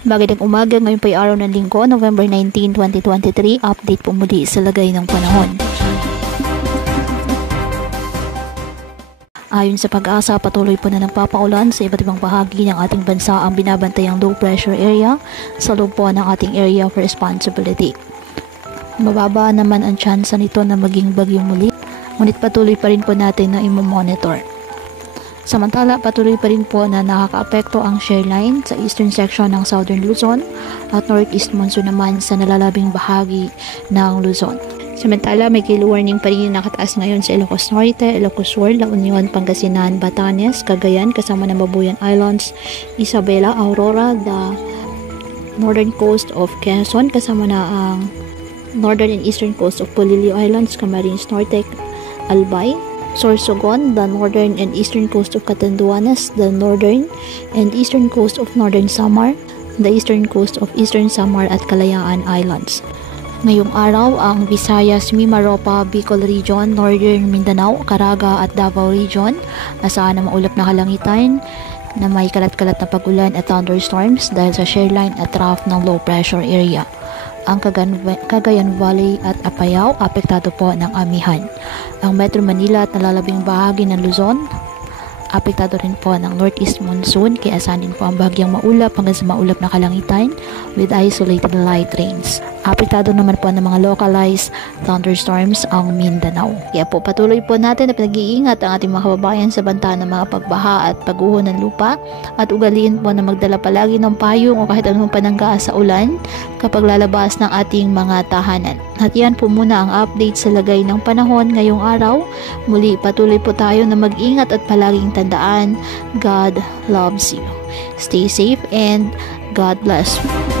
Magandang umaga, ngayon po ay araw ng linggo, November 19, 2023. Update po muli sa lagay ng panahon. Ayon sa Pag-asa, patuloy po na nagpapaulan sa iba't ibang bahagi ng ating bansa ang binabantayang low pressure area sa loob po ng ating area of responsibility. Mababa naman ang tsansa nito na maging bagyo muli, ngunit patuloy pa rin po natin na i-monitor. Samantala, patuloy pa rin po na nakakaapekto ang shear line sa eastern section ng Southern Luzon at northeast monsoon naman sa nalalabing bahagi ng Luzon. Samantala, may gale warning pa rin nakataas ngayon sa Ilocos Norte, Ilocos Sur, La Union, Pangasinan, Batanes, Cagayan, kasama ng Babuyan Islands, Isabela, Aurora, the northern coast of Quezon, kasama na ang northern and eastern coast of Polillo Islands, Camarines Norte, Albay, Sorsogon, the northern and eastern coast of Catanduanes, the northern and eastern coast of Northern Samar, the eastern coast of Eastern Samar at Kalayaan Islands. Ngayong araw, ang Visayas, Mimaropa, Bicol Region, Northern Mindanao, Caraga at Davao Region, asahan na maulap na kalangitan na may kalat-kalat na pag-ulan at thunderstorms dahil sa shear line at trough ng low pressure area. Ang Cagayan Valley at Apayao, apektado po ng amihan. Ang Metro Manila at nalalabing bahagi ng Luzon, apektado rin po ng northeast monsoon, kaya asahan din po ang bahagyang maulap hanggang sa maulap na kalangitan with isolated light rains. Apektado naman po ng mga localized thunderstorms ang Mindanao. Kaya po patuloy po natin na pinag-iingat ang ating mga kababayan sa banta ng mga pagbaha at pagguho ng lupa, at ugaliin po na magdala palagi ng payong o kahit anong panangga sa ulan kapag lalabas ng ating mga tahanan. At yan po muna ang update sa lagay ng panahon ngayong araw. Muli, patuloy po tayo na mag-ingat at palaging tandaan, God loves you. Stay safe and God bless you.